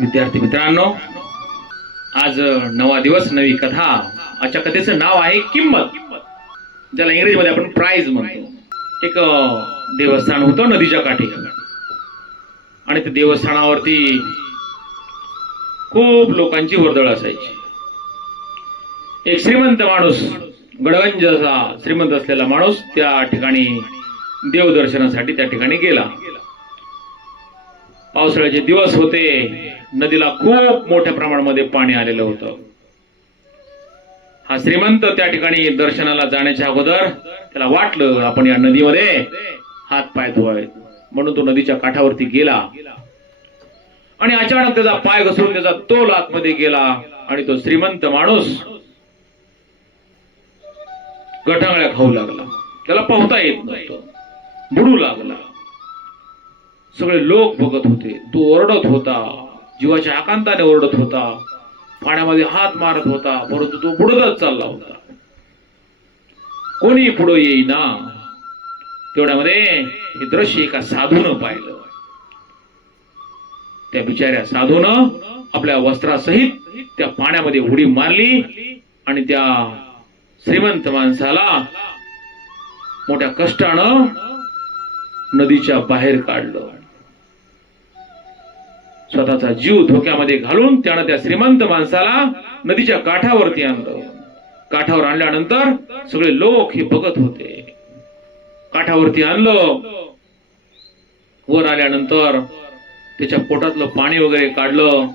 विद्यार्थी मित्रांनो आज नवा दिवस नवी कथा. आजच्या कथेचं नाव आहे किंमत. ज्याला इंग्रजीमध्ये आपण प्राइज म्हणतो. एक देवस्थान होतं नदीच्या काठी. आणि त्या देवस्थानावरती खूप लोकांची वर्दळ असायची. एक श्रीमंत माणूस गडगंज असा श्रीमंत असलेला माणूस त्या ठिकाणी देवदर्शनासाठी त्या ठिकाणी गेला. पावसाळ्याचे दिवस होते. नदीला खूप मोठ्या प्रमाणामध्ये पाणी आलेलं होतं. हा श्रीमंत त्या ठिकाणी दर्शनाला जाण्याच्या अगोदर त्याला वाटलं आपण या नदीमध्ये हात पाय धुवावेत म्हणून तो नदीच्या काठावरती गेला. आणि अचानक त्याचा पाय घसरून त्याचा तोल आतमध्ये गेला आणि तो श्रीमंत माणूस गटांगळ्या खाऊ लागला. त्याला पोहता येत नव्हतं. बुडू लागला. सगळे लोक बघत होते. तो ओरडत होता. जीवाच्या आकांताने ओरडत होता. पाण्यामध्ये हात मारत होता. परंतु तो बुडतच चालला होता. कोणी पुढं येईना. तेवढ्यामध्ये हे दृश्य एका साधून पाहिलं. त्या बिचाऱ्या साधूनं आपल्या वस्त्रासहित त्या पाण्यामध्ये उडी मारली आणि त्या श्रीमंत माणसाला मोठ्या कष्टानं नदीच्या बाहेर काढलं. स्वतःचा जीव धोक्यामध्ये घालून त्यानं त्या श्रीमंत माणसाला नदीच्या काठावरती आणलं. काठावर आणल्यानंतर सगळे लोक हे बघत होते. काठावरती आणलं. वर आल्यानंतर त्याच्या पोटातलं पाणी वगैरे काढलं.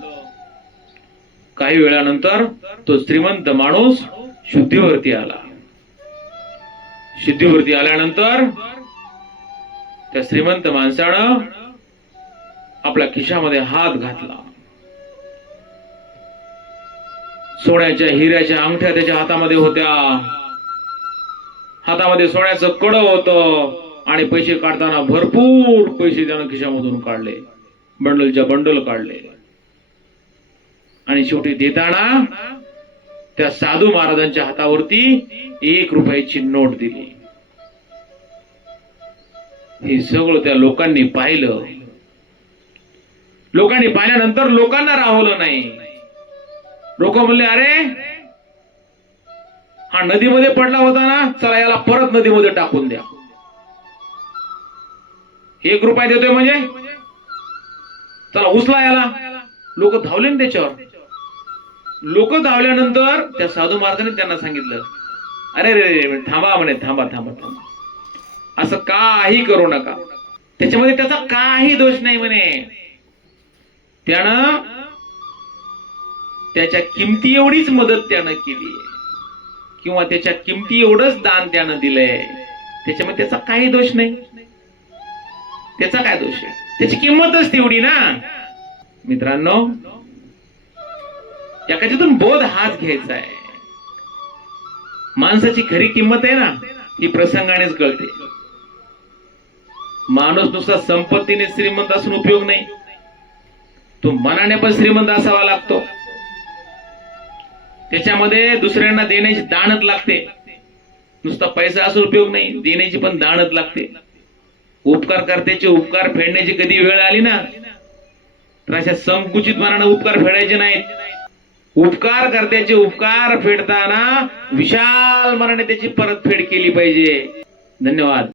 काही वेळानंतर तो श्रीमंत माणूस शुद्धीवरती आला. शुद्धीवरती आल्यानंतर त्या श्रीमंत माणसानं आपल्या खिशामध्ये हात घातला. सोन्याच्या हिऱ्याच्या अंगठ्या त्याच्या हातामध्ये होत्या. हातामध्ये सोन्याचं कड होत आणि पैसे काढताना भरपूर पैसे त्यानं खिशामधून काढले. बंडलच्या बंडल काढले. आणि शेवटी देताना त्या साधू महाराजांच्या हातावरती एक रुपयाची नोट दिली. हे सगळं त्या लोकांनी पाहिलं. लोकांनी पाहिल्यानंतर लोकांना राहवलं नाही. लोक म्हणले अरे हा नदीमध्ये पडला होता ना चला याला परत नदीमध्ये टाकून द्या. एक रुपया देतोय म्हणजे? चला उचला याला. लोक धावले ना त्याच्यावर. लोक धावल्यानंतर त्या साधू महाराजांनी त्यांना सांगितलं अरे रे रे रे, थांबा म्हणे थांबा थांबा थांबा. असं काही करू नका. त्याच्यामध्ये त्याचा काही दोष नाही म्हणे. त्यानं त्याच्या किमती एवढीच मदत त्यानं केली. किंवा त्याच्या किमती एवढंच दान त्यानं दिलंय. त्याच्यामध्ये त्याचा काही दोष नाही. त्याचा काय दोष आहे? त्याची किंमतच तेवढी ना. मित्रांनो या बोध हाच घ्यायचा आहे. माणसाची खरी किंमत आहे ना ही प्रसंगानेच कळते. माणूस नुसता संपत्तीने श्रीमंत असून उपयोग नाही. तो मनाने पण श्रीमंत असावा लागतो. त्याच्यामध्ये दुसऱ्यांना देण्याची दाणत लागते. नुसता पैसा असून उपयोग नाही देण्याची पण दाणत लागते. उपकार करत्याचे उपकार फेडण्याची कधी वेळ आली ना तर अशा संकुचित मनानं उपकार फेडायचे नाहीत. उपकार करत्याचे उपकार फेडताना विशाल मनाने त्याची परतफेड केली पाहिजे. धन्यवाद.